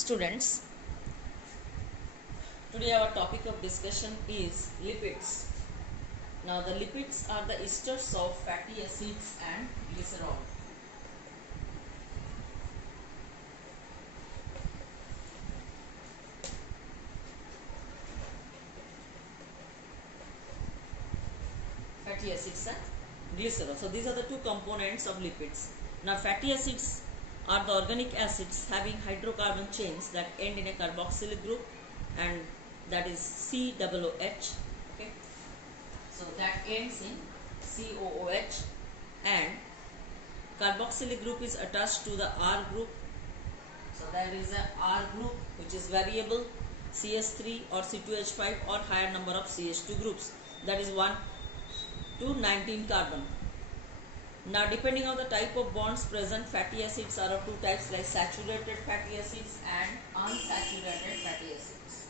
Students, today our topic of discussion is lipids. Now the lipids are the esters of fatty acids and glycerol. Fatty acids and glycerol. So these are the two components of lipids. Now fatty acids are the organic acids having hydrocarbon chains that end in a carboxylic group, and that is COOH. Okay, so that ends in COOH, and carboxylic group is attached to the R group. So there is a R group which is variable, CH3 or C2H5 or higher number of CH2 groups, that is 1 to 19 carbon. Now depending on the type of bonds present, fatty acids are of two types, like saturated fatty acids and unsaturated fatty acids.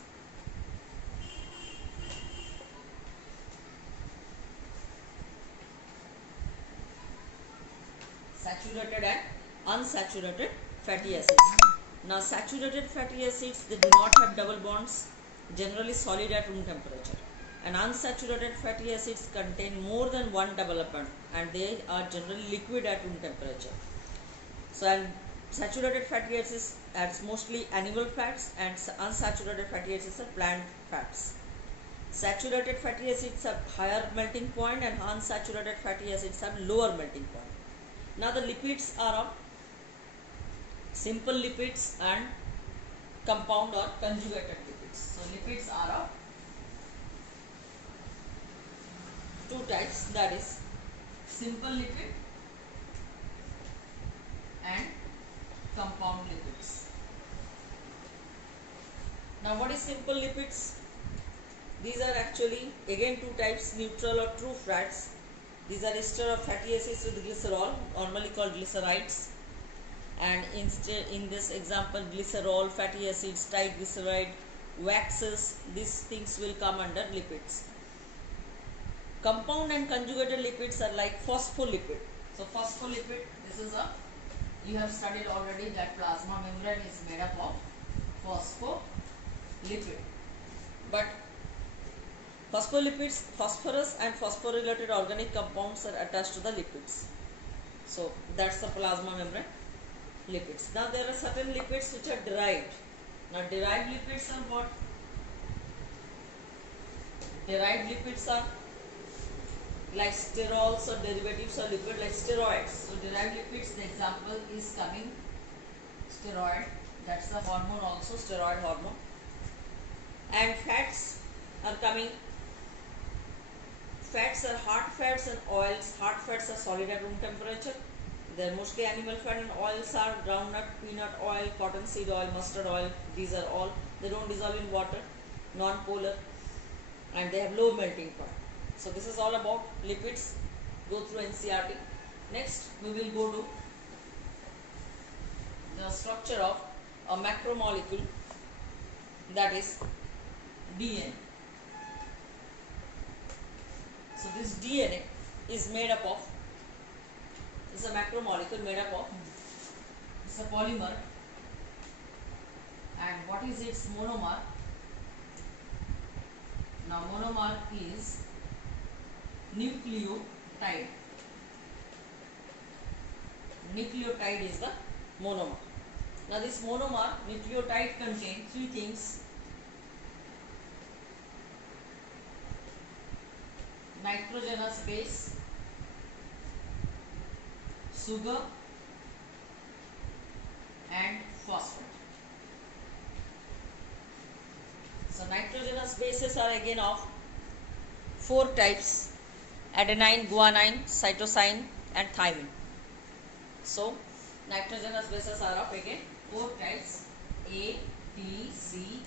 Saturated and unsaturated fatty acids. Now saturated fatty acids, they do not have double bonds, generally solid at room temperature. And unsaturated fatty acids contain more than one double bond, and they are generally liquid at room temperature. So and saturated fatty acids are mostly animal fats, and unsaturated fatty acids are plant fats. Saturated fatty acids have higher melting point, and unsaturated fatty acids have lower melting point. Now the lipids are of simple lipids and compound or conjugated lipids. So lipids are of two types, that is simple lipid and compound lipids. Now what is simple lipids? These are actually again two types, neutral or true fats. These are ester of fatty acids with glycerol, normally called glycerides, and instead in this example glycerol, fatty acids, triglyceride, waxes, these things will come under lipids. Compound and conjugated lipids are like phospholipid. So phospholipid, this is you have studied already that plasma membrane is made up of phospholipid. But phospholipids, phosphorus and phosphorylated organic compounds are attached to the lipids. So that's the plasma membrane lipids. Now there are certain lipids which are derived. Now derived lipids are what? Derived lipids are like sterols or derivatives of lipid, like steroids. So derived lipids, the example is coming steroid, that's the hormone also, steroid hormone. And fats are coming. Fats are hard fats and oils. Hard fats are solid at room temperature. They are mostly animal fat, and oils are groundnut, peanut oil, cottonseed oil, mustard oil. These are all, they don't dissolve in water, non-polar, and they have low melting point. So this is all about lipids. Go through NCERT. Next we will go to the structure of a macromolecule, that is DNA. So this DNA is made up of, this is a macromolecule made up of, it's a polymer, and what is its monomer? Now monomer is nucleotide. Nucleotide is the monomer. Now this monomer, nucleotide, contains three things: nitrogenous base, sugar, and phosphate. So nitrogenous bases are again of four types: adenine, guanine, cytosine, and thymine. So nitrogenous bases are of again four types: A, T, C,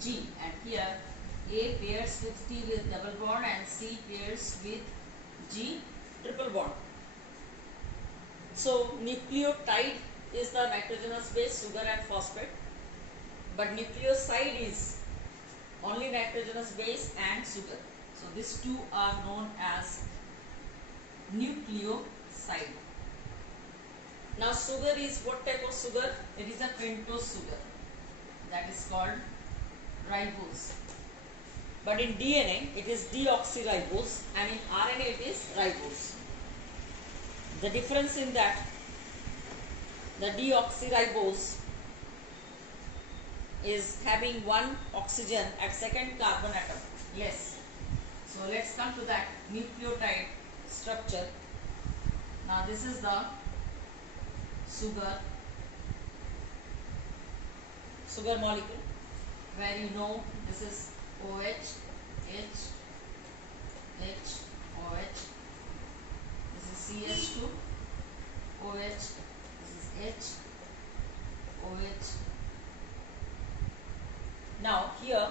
G, and here A pairs with T with double bond and C pairs with G triple bond. So nucleotide is the nitrogenous base, sugar and phosphate, but nucleoside is only nitrogenous base and sugar. So these two are known as nucleoside. Now sugar is what type of sugar? It is a pentose sugar. that is called ribose. But in DNA it is deoxyribose and in RNA it is ribose. The difference in that, the deoxyribose is having one oxygen at second carbon atom. Yes. So let's come to that nucleotide structure. Now this is the sugar molecule, where you know this is OH, H, OH. This is CH2, OH. This is H, OH. Now here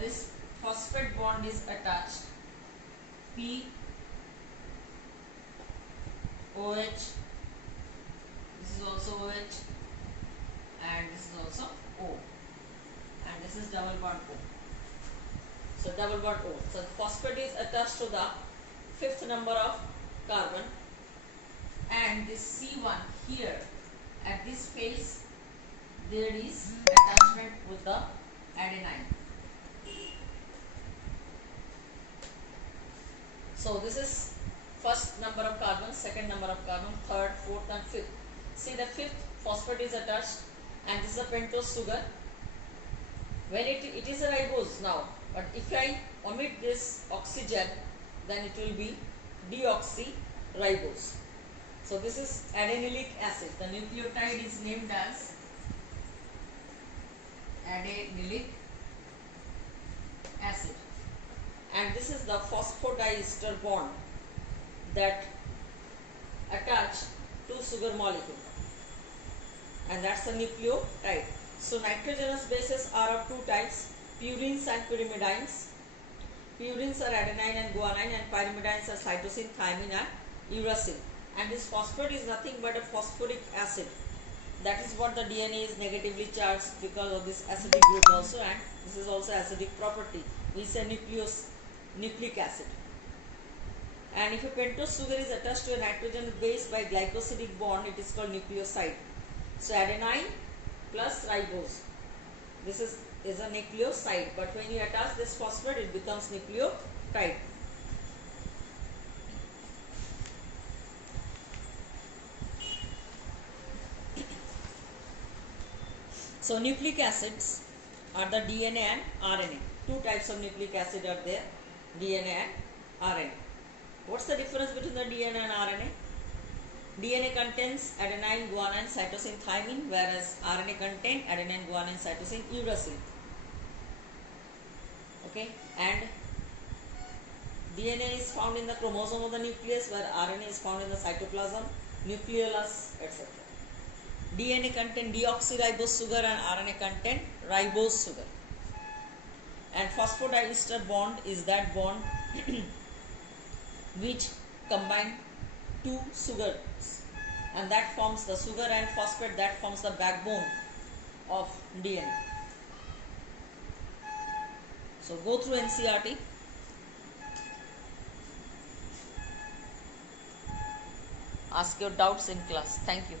this phosphate bond is attached. P, OH. This is also OH, and this is also O, and this is double bond O. So double bond O. So phosphate is attached to the fifth number of carbon, and this C1 here at this face there is attachment with the adenine. So this is first number of carbon, second number of carbon, third, fourth and fifth. See, the fifth phosphate is attached, and this is a pentose sugar. When it is a ribose now, but if I omit this oxygen, then it will be deoxyribose. So this is adenylic acid. The nucleotide is named as adenylic acid, and this is the phosphodiester bond that attach to sugar molecule, and that's the nucleotide. So nitrogenous bases are of two types, purines and pyrimidines. Purines are adenine and guanine, and pyrimidines are cytosine, thymine and uracil. And this phosphate is nothing but a phosphoric acid. That is what the DNA is negatively charged because of this acidic group also, and this is also acidic property. We say nucleic acid. And if a pentose sugar is attached to a nitrogen base by glycosidic bond, it is called nucleoside. So adenine plus ribose, this is a nucleoside, but when you attach this phosphate, it becomes nucleotide. So nucleic acids are the DNA and RNA. Two types of nucleic acid are there, DNA and RNA. What's the difference between the DNA and RNA? DNA contains adenine, guanine, cytosine, thymine, whereas RNA contains adenine, guanine, cytosine, uracil. Okay, and DNA is found in the chromosome of the nucleus, where RNA is found in the cytoplasm, nucleolus, etc. DNA contains deoxyribose sugar and RNA contains ribose sugar. And phosphodiester bond is that bond which combine two sugars, and that forms the sugar and phosphate, that forms the backbone of DNA. So go through NCERT. Ask your doubts in class. Thank you.